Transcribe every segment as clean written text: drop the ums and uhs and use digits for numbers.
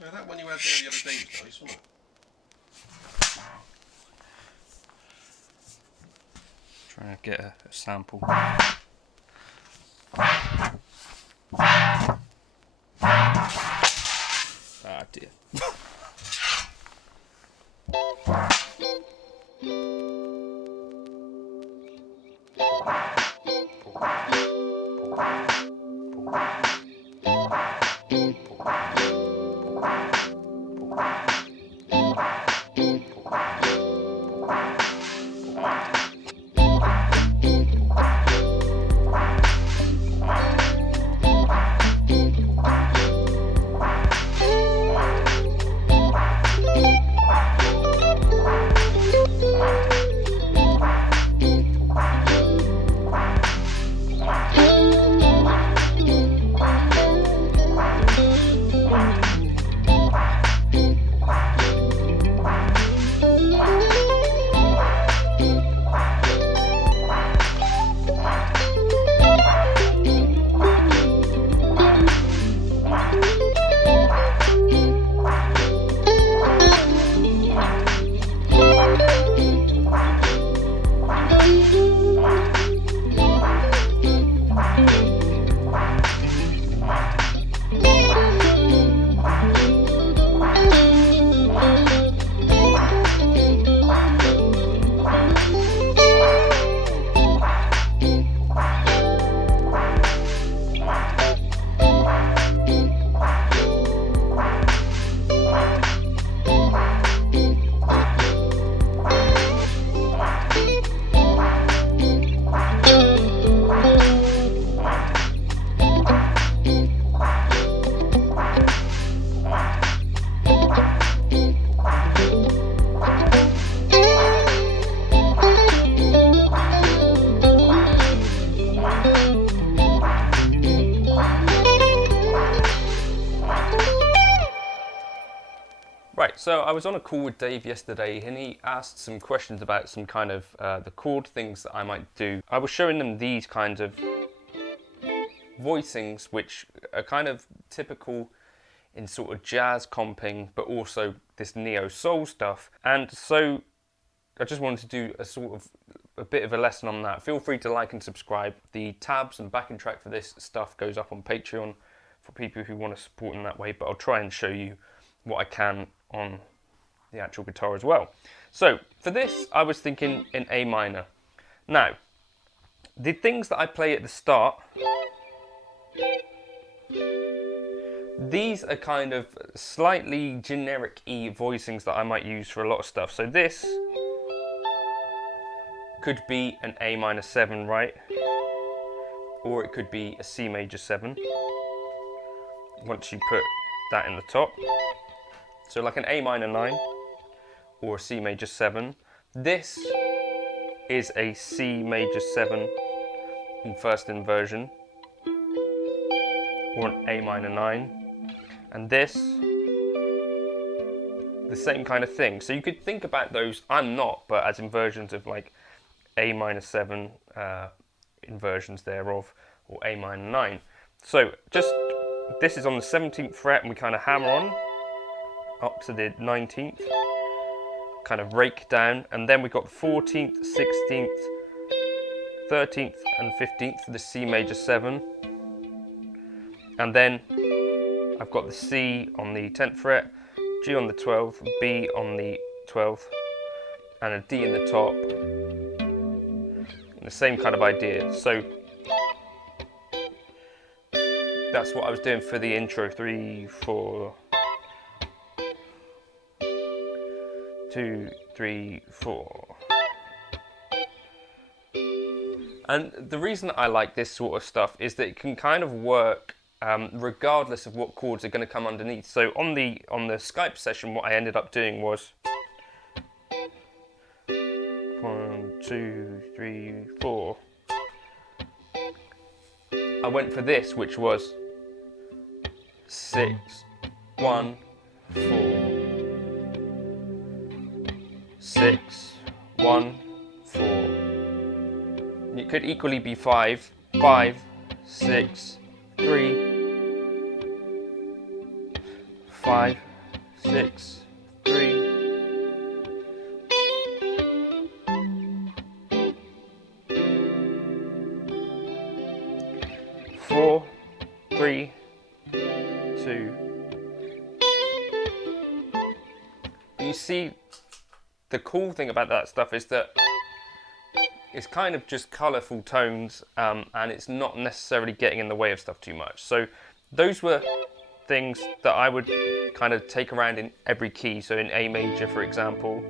Yeah, that one you had there the other day was nice, wasn't it? Trying to get a sample. Ah dear. Right, so I was on a call with Dave yesterday and he asked some questions about some kind of the chord things that I might do. I was showing them these kinds of voicings which are kind of typical in sort of jazz comping, but also this neo-soul stuff. And so I just wanted to do a bit of a lesson on that. Feel free to like and subscribe. The tabs and backing track for this stuff goes up on Patreon for people who want to support in that way, but I'll try and show you what I can on the actual guitar as well. So for this, I was thinking in A minor. Now, the things that I play at the start, these are kind of slightly generic-y voicings that I might use for a lot of stuff. So this could be an A minor 7, right? Or it could be a C major 7, once you put that in the top. So like an A minor 9 or a C major 7. This is a C major 7 in first inversion, or an A minor 9. And this, the same kind of thing. So you could think about those, I'm not, but as inversions of like A minor 7 inversions thereof, or A minor 9. So just, this is on the 17th fret and we kind of hammer on up to the 19th, kind of rake down, and then we've got 14th, 16th, 13th and 15th for the C major 7, and then I've got the C on the 10th fret, G on the 12th, B on the 12th, and a D in the top, and the same kind of idea. So that's what I was doing for the intro. 3, 4, 2, 3, 4. And the reason I like this sort of stuff is that it can kind of work regardless of what chords are going to come underneath. So on the Skype session, what I ended up doing was 1, 2, 3, 4. I went for this, which was 6, 1, 4. 6, 1, 4. It could equally be 5, 5, 6, 3, 5, 6, 3, 4, 3, 2. You see, the cool thing about that stuff is that it's kind of just colourful tones, and it's not necessarily getting in the way of stuff too much. So those were things that I would kind of take around in every key. So in A major, for example,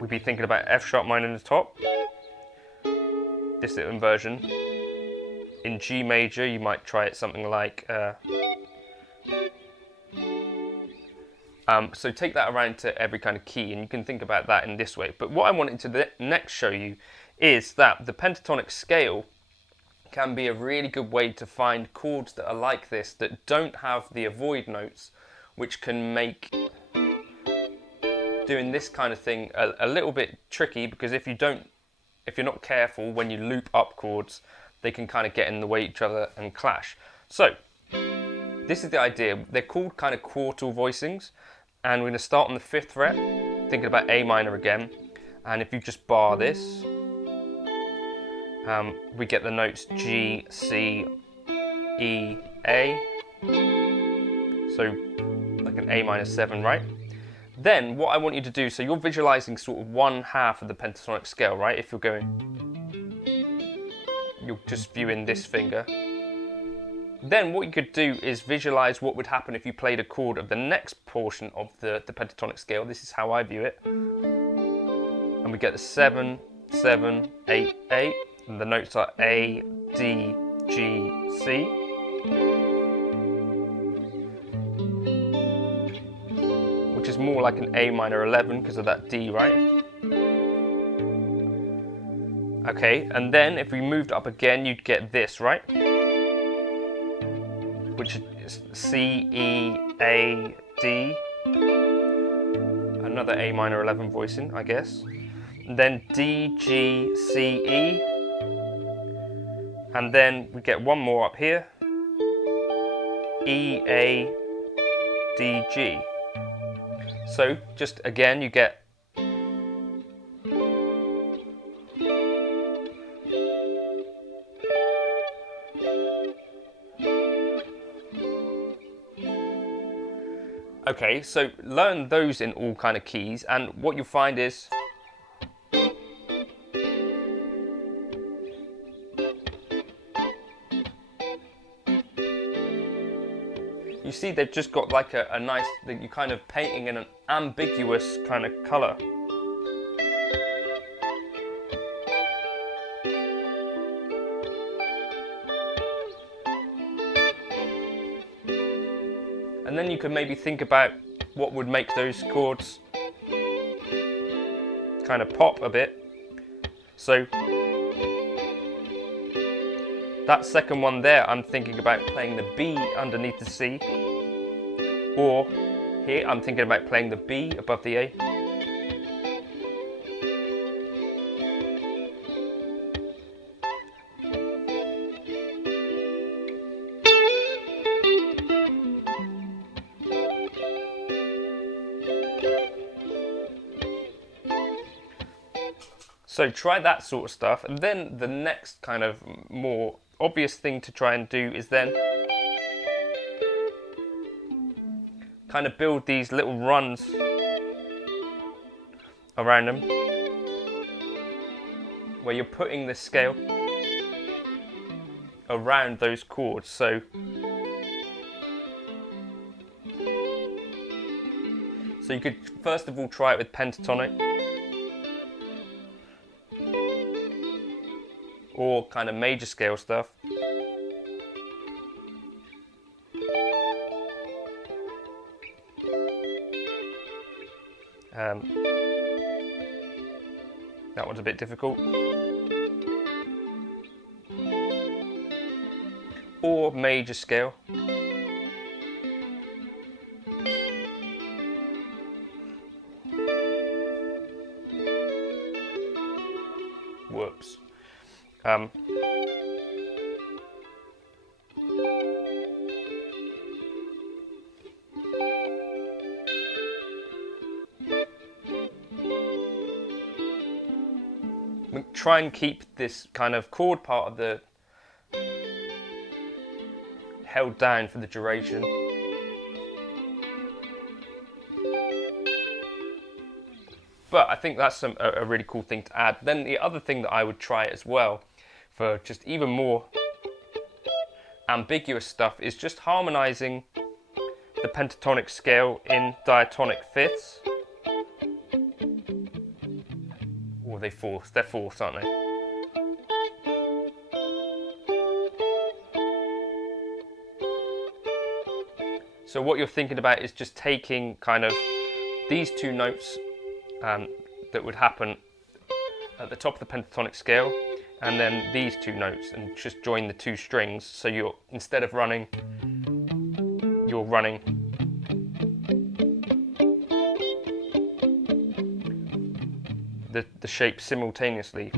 we'd be thinking about F sharp minor in the top, this little inversion. In G major, you might try it something like so take that around to every kind of key, and you can think about that in this way. But what I wanted to next show you is that the pentatonic scale can be a really good way to find chords that are like this, that don't have the avoid notes, which can make doing this kind of thing a little bit tricky, because if you're not careful when you loop up chords, they can kind of get in the way of each other and clash. So this is the idea. They're called kind of quartal voicings, and we're going to start on the 5th fret, thinking about A minor again. And if you just bar this, we get the notes G, C, E, A. So like an A minor 7, right? Then what I want you to do, so you're visualizing sort of one half of the pentatonic scale, right? If you're just viewing this finger. Then what you could do is visualize what would happen if you played a chord of the next portion of the pentatonic scale. This is how I view it. And we get the 7, 7, 8, 8. And the notes are A, D, G, C. Which is more like an A minor 11 because of that D, right? Okay, and then if we moved up again, you'd get this, right? Which is C, E, A, D. Another A minor 11 voicing, I guess. And then D, G, C, E. And then we get one more up here. E, A, D, G. So just again, you get okay, so learn those in all kind of keys, and what you'll find is you see they've just got like a nice, you're kind of painting in an ambiguous kind of colour. And then you can maybe think about what would make those chords kind of pop a bit. So that second one there, I'm thinking about playing the B underneath the C. Or here, I'm thinking about playing the B above the A. So try that sort of stuff, and then the next kind of more obvious thing to try and do is then kind of build these little runs around them, where you're putting the scale around those chords. So you could first of all try it with pentatonic, or kind of major scale stuff. That one's a bit difficult. Or major scale. Whoops. try and keep this kind of chord part of the held down for the duration. But I think that's a really cool thing to add. Then the other thing that I would try as well, for just even more ambiguous stuff, is just harmonizing the pentatonic scale in diatonic fifths. Or they're fourths, aren't they? So what you're thinking about is just taking kind of these two notes that would happen at the top of the pentatonic scale, and then these two notes, and just join the two strings. So you're, instead of running, you're running the shape simultaneously.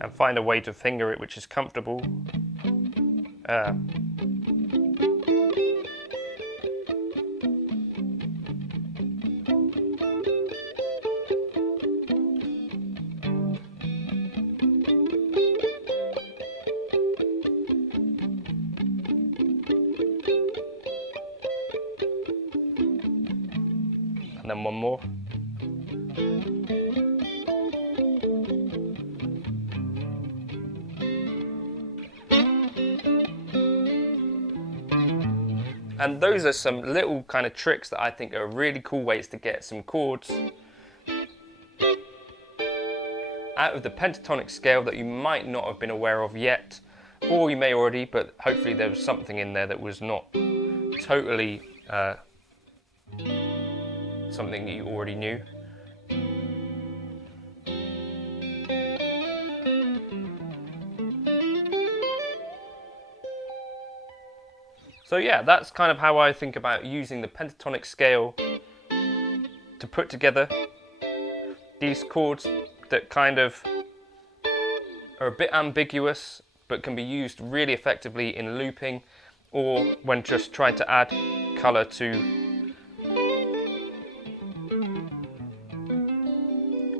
And find a way to finger it which is comfortable. And then one more. And those are some little kind of tricks that I think are really cool ways to get some chords out of the pentatonic scale that you might not have been aware of yet, or you may already, but hopefully there was something in there that was not totally something that you already knew. So yeah, that's kind of how I think about using the pentatonic scale to put together these chords that kind of are a bit ambiguous but can be used really effectively in looping, or when just trying to add colour to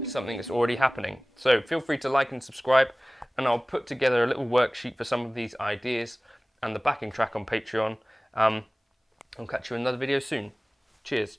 something that's already happening. So feel free to like and subscribe, and I'll put together a little worksheet for some of these ideas and the backing track on Patreon. I'll catch you in another video soon. Cheers.